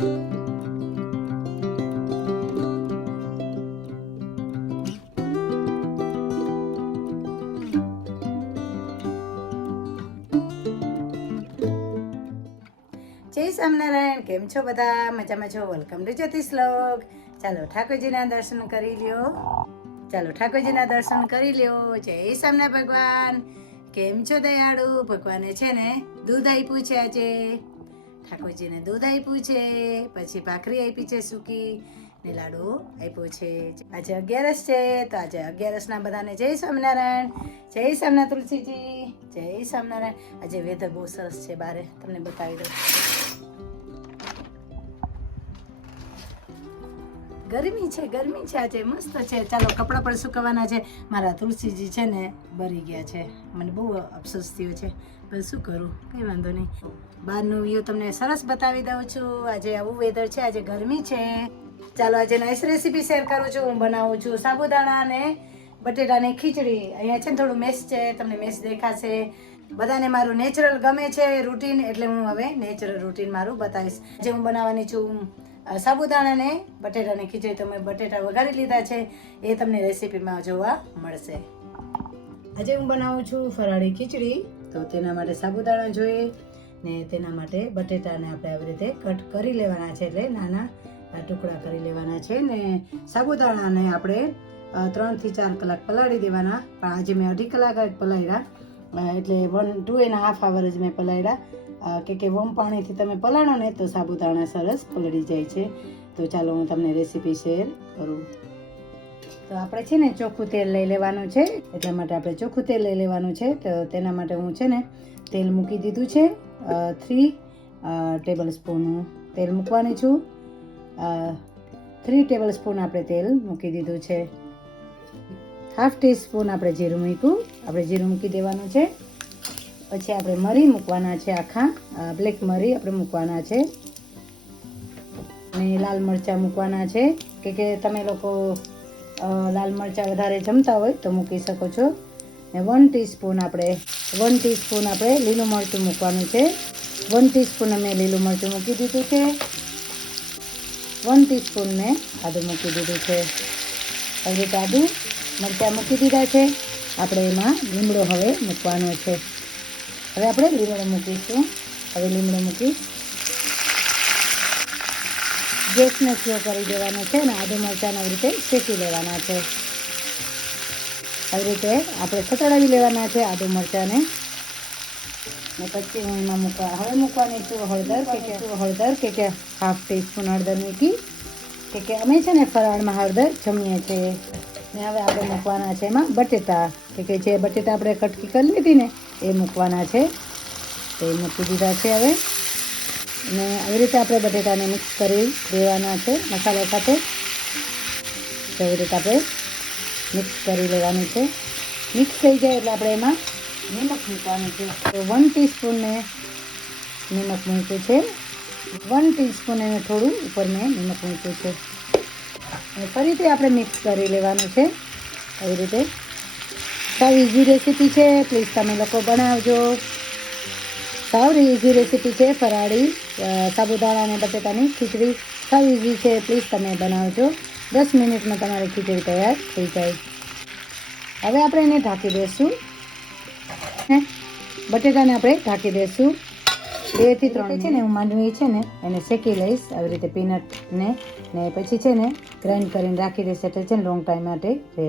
જય સ્વામિનારાયણ. કેમ છો બધા? મજામાં છો? વેલકમ ટુ જ્યોતિષ વ્લોગ. ચાલો ઠાકોરજીના દર્શન કરી લ્યો. જય સ્વામિનારાયણ ભગવાન. કેમ છો દયાળુ? ભગવાને છે ને દૂધ આપ્યું છે. આજે ઠાકોરજીને દૂધ આપ્યું છે, પછી ભાખરી આપી છે સૂકી, ને લાડુ આપ્યો છે. આજે 11 છે, તો આજે 11 બધાને જય સ્વામિનારાયણ. જય સ્વામિનારાયણ તુલસીજી. જય સ્વામિનારાયણ. આજે વેધર બહુ સરસ છે બારે, તમને બતાવી દઉં. ગરમી છે આજે, મસ્ત છે. ચાલો કપડાં પણ સુકવવાના છે. મારા તુલસીજી છે ને બળી ગયા છે, મને બહુ અફસોસ થયો છે, પણ શું કરું, કંઈ વાંધો નહીં. બહારનું વ્યૂ તમને સરસ બતાવી દઉં છું. આજે આવું વેધર છે, આજે ગરમી છે. ચાલો આજે નાઈસ રેસીપી શેર કરું છું. હું બનાવું છું સાબુદાણા અને બટેટાની ખીચડી. અહીંયા છે ને થોડું મેસ છે, તમને મેસ દેખાશે. બધાને મારું નેચરલ ગમે છે રૂટીન, એટલે હું હવે નેચરલ રૂટીન મારું બતાવીશ. આજે હું બનાવવાની છું સાબુદાણા ને બટેટાની ખીચડી. તો મેં બટેટા વઘારી લીધા છે, એ તમને રેસીપીમાં જોવા મળશે. આજે હું બનાવું છું ફરાળી ખીચડી. તો તેના માટે સાબુદાણા જોઈએ, ને તેના માટે બટેટાને આપણે આવી રીતે કટ કરી લેવાના છે, એટલે નાના ટુકડા કરી લેવાના છે. ને સાબુદાણાને આપણે 3 થી 4 કલાક પલાળી દેવાના. પણ આજે મેં 2.5 કલાક પલાળ્યા, એટલે 2.5 hour જ મેં પલાળ્યા, કે વમ પાણીથી તમે પલાળો ને તો સાબુદાણા સરસ પલળી જાય છે. તો ચાલો હું તમને રેસીપી શેર કરું. તો આપણે છે ને ચોખ્ખું તેલ લઈ લેવાનું છે, એટલા માટે આપણે ચોખ્ખું તેલ લઈ લેવાનું છે. તો તેના માટે હું છે ને તેલ મૂકી દીધું છે. 3 ટેબલસ્પૂન તેલ મૂકવાની છું. 3 ટેબલસ્પૂન આપણે તેલ મૂકી દીધું છે. 1/2 ટીસ્પૂન આપણે જીરું મૂક્યું. આપણે જીરું મૂકી દેવાનું છે. પછી આપણે મરી મૂકવાના છે, આખા બ્લેક મરી આપણે મૂકવાના છે. અને લાલ મરચાં મૂકવાના છે, કે તમે લોકો લાલ મરચાં વધારે જમતા હોય તો મૂકી શકો છો. ને 1 ટીસ્પૂન આપણે લીલું મરચું મૂકવાનું છે. 1 ટીસ્પૂન અમે લીલું મરચું મૂકી દીધું છે. 1 ટીસ્પૂન મેં આદું મૂકી દીધું છે. આવી રીતે આદું મરચાં મૂકી દીધા છે. આપણે એમાં લીમડો હવે મૂકવાનો છે. હવે આપણે લીમડો મૂકીશું. હવે લીમડો મૂકી ગેસને સ્લો કરી દેવાનો છે, અને આદુ મરચાંને આવી રીતે શેકી લેવાના છે. આવી રીતે આપણે સતળાવી લેવાના છે આદુ મરચાંને. ને પછી હું એમાં મૂકવાની છું હળદર, કે 1/2 ટીસ્પૂન હળદર મૂકી, કે અમે છે ને ફરાળમાં હળદર જમીએ છીએ. ને હવે આપણે મૂકવાના છે એમાં બટેટા, કે જે બટેટા આપણે કટકી કરી લીધી ને એ મૂકવાના છે. એ મૂકી દીધા છે હવે. ને આવી રીતે આપણે બટેટાને મિક્સ કરી દેવાના છે મસાલા સાથે. તો એવી રીતે આપણે મિક્સ કરી લેવાનું છે. મિક્સ થઈ જાય એટલે આપણે એમાં નિમક મૂકવાનું છે. તો 1 ટીસ્પૂન મેં નિમક મૂક્યું છે. 1 ટીસ્પૂન એને થોડું ઉપર મેં નિમક મૂક્યું છે. અને ફરીથી આપણે મિક્સ કરી લેવાનું છે આવી રીતે. સાવ ઇઝી રેસીપી છે, પ્લીઝ તમે લોકો બનાવજો. સાવ ઇઝી રેસીપી છે ફરાળી સાબુદાણા અને બટેટાની ખીચડી. સાવ ઇઝી છે, પ્લીઝ તમે બનાવજો. 10 મિનિટમાં તમારી ખીચડી તૈયાર થઈ જાય. હવે આપણે એને ઢાંકી દઈશું. બટેટાને આપણે ઢાંકી દઈશું. 2 થી 3 છે ને હું માંડવી છે ને એને શેકી લઈશ આવી રીતે પીનટને, ને પછી છે ને ગ્રાઇન્ડ કરીને રાખી દઈશ, એટલે છે ને લોંગ ટાઈમ માટે રહે.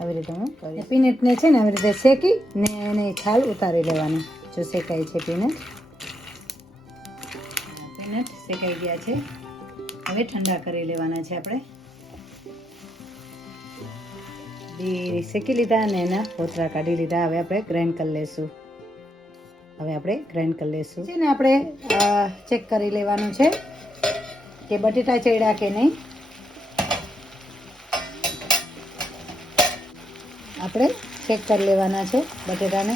આવી રીતે હું પીનટને છે ને આવી રીતે શેકી ને એને છાલ ઉતારી લેવાની. જો શેકાય છે પીનટ શેકાઈ ગયા છે. હવે ઠંડા કરી લેવાના છે. આપણે શેકી લીધા અને એના કોથળા કાઢી લીધા. હવે આપણે ગ્રાઇન્ડ કરી લઈશું. છે ને આપણે ચેક કરી લેવાનું છે કે બટેટા ચડ્યા કે નહીં. આપણે ચેક કરી લેવાના છે બટેટાને,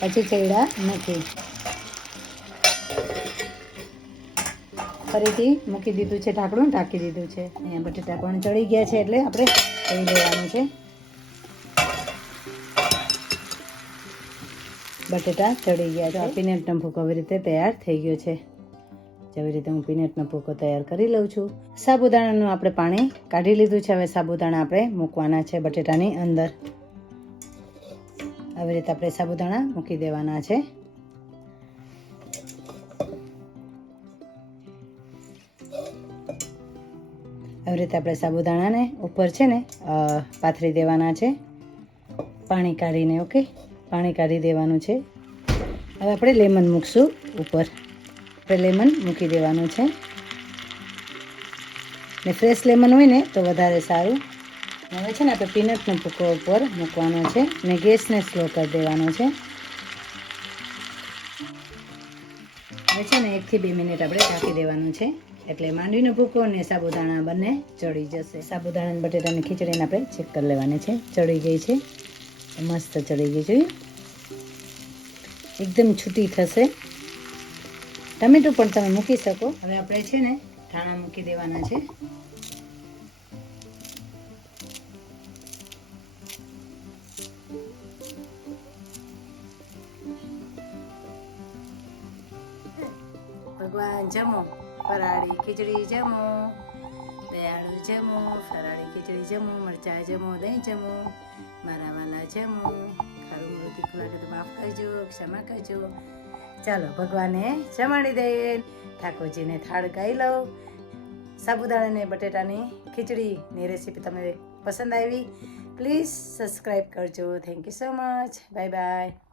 પછી ચડ્યા નથી. ફરીથી મૂકી દીધું છે ઢાંકણું, ઢાંકી દીધું છે. અહીંયા બટેટા પણ ચડી ગયા છે, એટલે આપણે ચડી લેવાનું છે. બટેટા ચડી ગયા છે. પીનટ ટંફુક આવી રીતે તૈયાર થઈ ગયો છે. જેવી રીતે હું પીનટનો ભૂકો તૈયાર કરી લઉં છું. સાબુદાણાનું આપણે પાણી કાઢી લીધું છે. હવે સાબુદાણા આપણે મૂકવાના છે બટેટાની અંદર. આવી રીતે આપણે સાબુદાણા મૂકી દેવાના છે. આવી રીતે આપણે સાબુદાણાને ઉપર છે ને પાથરી દેવાના છે પાણી કાઢીને. ઓકે, પાણી કાઢી દેવાનું છે. હવે આપણે લેમન મૂકશું ઉપર. આપણે લેમન મૂકી દેવાનું છે ને ફ્રેશ લેમન હોય ને તો વધારે સારું. હવે છે ને આપણે પીનટનો ભૂકો ઉપર મૂકવાનો છે ને ગેસને સ્લો કરી દેવાનો છે. હવે છે ને 1 થી 2 મિનિટ આપણે ઢાંકી દેવાનું છે એટલે માંડવીનો ભૂકો અને સાબુદાણા બંને ચડી જશે. સાબુદાણા અને બટેટાની ખીચડીને આપણે ચેક કરી લેવાની છે. ચડી ગઈ છે, મસ્ત ચડી ગઈ છે, એકદમ છૂટી થશે. ટમેટું પણ તમે મૂકી શકો. હવે આપણે છે ને ધાણા મૂકી દેવાના છે. ભગવાન જમો, ફરાળી ખીચડી જમો, દયાળુ જમો, ફરાળી ખીચડી જમો, મરચાં જમો, દહીં જમો, મારા વાલા જમો. ખારું મોડું તીખું લાગે તો માફ કરજો, ક્ષમા કરજો. ચાલો ભગવાને જમાડી દઈએ. ઠાકોરજીને થાળ ગાઈ લો. સાબુદાણા અને બટેટાની ખીચડીની રેસીપી તમને પસંદ આવી? પ્લીઝ સબસ્ક્રાઈબ કરજો. Thank you so much. Bye bye.